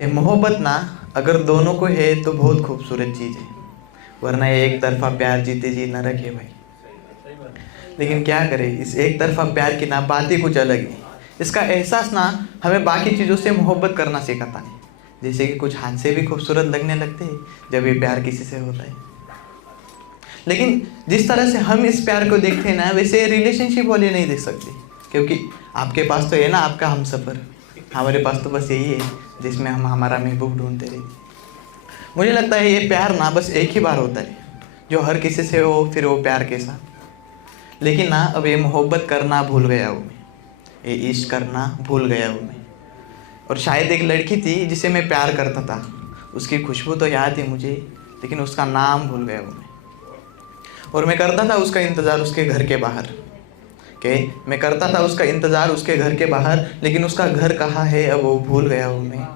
ये मोहब्बत ना अगर दोनों को है तो बहुत खूबसूरत चीज़ है, वरना ये एक तरफा प्यार जीते जी न रखे भाई। लेकिन क्या करें, इस एक तरफा प्यार की ना बात ही कुछ अलग है। इसका एहसास ना हमें बाकी चीज़ों से मोहब्बत करना सिखाता है। जैसे कि कुछ हादसे भी खूबसूरत लगने लगते हैं जब ये प्यार किसी से होता है। लेकिन जिस तरह से हम इस प्यार को देखते हैं ना, वैसे रिलेशनशिप वाले नहीं देख सकते, क्योंकि आपके पास तो है ना आपका हमसफ़र, हमारे पास तो बस यही है जिसमें हम हमारा महबूब ढूंढते रहते हैं। मुझे लगता है ये प्यार ना बस एक ही बार होता है, जो हर किसी से हो फिर वो प्यार के साथ। लेकिन ना अब ये मोहब्बत करना भूल गया हूँ मैं, ये इश्क करना भूल गया हूँ मैं। और शायद एक लड़की थी जिसे मैं प्यार करता था, उसकी खुशबू तो याद है मुझे, लेकिन उसका नाम भूल गया हूँ मैं। और मैं करता था उसका इंतज़ार उसके घर के बाहर, मैं करता था उसका इंतज़ार उसके घर के बाहर, लेकिन उसका घर कहाँ है अब वो भूल गया हूँ मैं।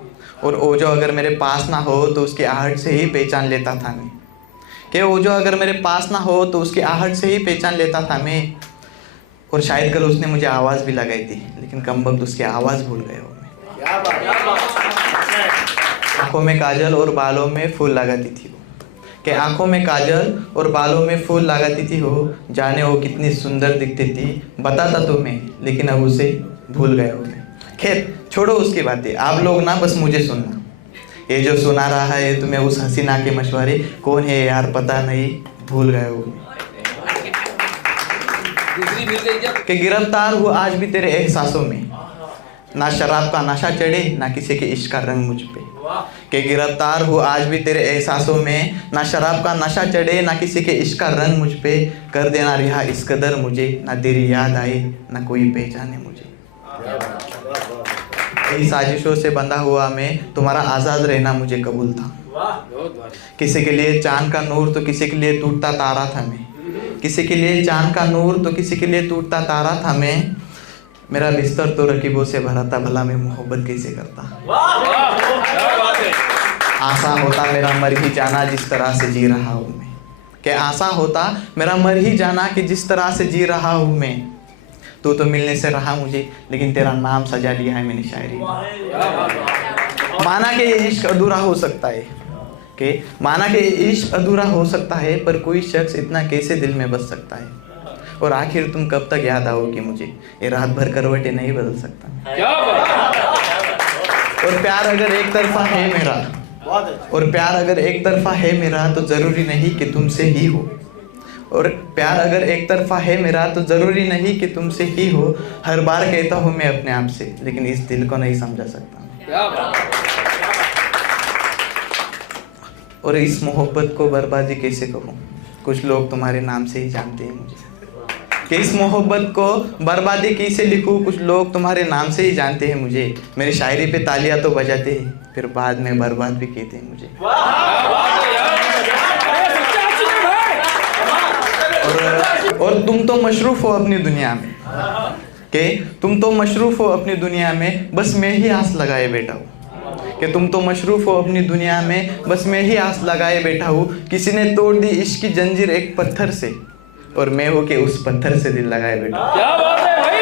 और वो जो अगर मेरे पास ना हो तो उसकी आहट से ही पहचान लेता था मैं, वो जो अगर मेरे पास ना हो तो उसकी आहट से ही पहचान लेता था मैं। और शायद कल उसने मुझे आवाज़ भी लगाई थी, लेकिन कमबख्त उसकी आवाज़ भूल गया हूँ मैं। आँखों में काजल और बालों में फूल लगाती थी वो, आंखों में काजल और बालों में फूल लगाती थी हो, जाने वो कितनी सुंदर दिखती थी, बताता तो मैं, लेकिन अब उसे भूल गया हूँ मैं। खैर छोड़ो उसकी बातें, आप लोग ना बस मुझे सुनना। ये जो सुना रहा है तुम्हें उस हसीना के मशवरे, कौन है यार पता नहीं, भूल गया हूँ मैं। गिरफ्तार हूँ आज भी तेरे एहसासों में, ना शराब का नशा चढ़े ना किसी के इश्क का रंग मुझ पे। गिरफ्तार हूँ आज भी तेरे एहसासों में, ना शराब का नशा चढ़े ना किसी के इश्क का रंग मुझ पे। कर देना रिहा इस कदर मुझे, ना तेरी याद आए ना कोई पहचाने मुझे। कई साजिशों से बंधा हुआ मैं, तुम्हारा आज़ाद रहना मुझे कबूल था। किसी के लिए चांद का नूर तो किसी के लिए टूटता तारा था मैं, किसी के लिए चांद का नूर तो किसी के लिए टूटता तारा था मैं। मेरा बिस्तर तो रकीबों से भरा था, भला मैं मोहब्बत कैसे करता। आसान होता मेरा मर ही जाना जिस तरह से जी रहा हूँ मैं, आसान होता मेरा मर ही जाना कि जिस तरह से जी रहा हूँ मैं। तू तो मिलने से रहा मुझे, लेकिन तेरा नाम सजा लिया है मैंने शायरी में। माना कि ये इश्क अधूरा हो सकता है, माना कि ये इश्क अधूरा हो सकता है, पर कोई शख्स इतना कैसे दिल में बस सकता है। और आखिर तुम कब तक याद आओगी मुझे, ये रात भर करवटें नहीं बदल सकता। और प्यार अगर एक तरफा है मेरा, और प्यार अगर एक तरफा है मेरा तो ज़रूरी नहीं कि तुमसे ही हो। और प्यार अगर एक तरफा है मेरा तो ज़रूरी नहीं कि तुमसे ही हो। हर बार कहता हूँ मैं अपने आप से, लेकिन इस दिल को नहीं समझा सकता। और इस मोहब्बत को बर्बादी कैसे कहूँ, कुछ लोग तुम्हारे नाम से ही जानते हैं मुझे। कि इस मोहब्बत को बर्बादी कैसे लिखूँ, कुछ लोग तुम्हारे नाम से ही जानते हैं मुझे। मेरी शायरी पे तालियां तो बजाते हैं, फिर बाद में बर्बाद भी कहते हैं मुझे। और तुम तो मशरूफ़ हो अपनी दुनिया में, तुम तो मशरूफ़ हो अपनी दुनिया में, बस मैं ही आस लगाए बैठा हूँ। तुम तो मशरूफ़ हो अपनी दुनिया में, बस मैं ही आस लगाए बैठा हूँ। किसी ने तोड़ दी इश्क की जंजीर एक पत्थर से, और मैं हूँ कि उस पत्थर से दिल लगाए बैठा। क्या बात है भाई,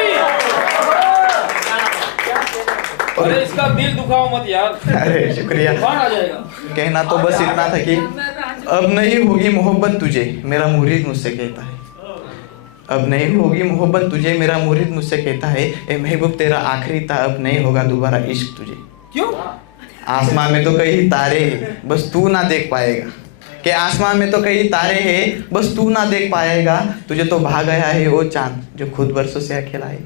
अरे इसका दिल दुखाओ मत यार। अरे शुक्रिया। आ जाएगा। कहना तो बस इतना था कि अब नहीं होगी मोहब्बत तुझे, मेरा मुरीद मुझसे कहता है। अब नहीं होगी मोहब्बत तुझे, मेरा मुरीद मुझसे कहता है। ए महबूब तेरा आखिरी था, अब नहीं होगा दोबारा इश्क तुझे। क्यों? आसमान में तो कई तारे हैं बस तू ना देख पाएगा, आसमान में तो कई तारे हैं बस तू ना देख पाएगा। तुझे तो भाग गया है वो चांद जो खुद बरसों से अकेला है।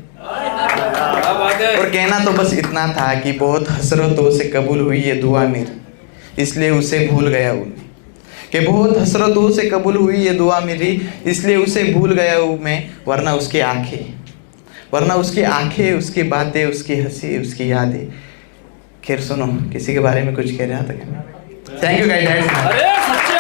और कहना तो बस इतना था कि बहुत हसरतों से कबूल हुई ये दुआ मेरी, इसलिए उसे भूल गया हूँ। बहुत हसरतों से कबूल हुई ये दुआ मेरी, इसलिए उसे भूल गया हूँ मैं। वरना उसकी आंखें, उसकी बातें, उसकी हंसी, उसकी यादें। खैर सुनो, किसी के बारे में कुछ कह रहा था क्या? Thank you guys.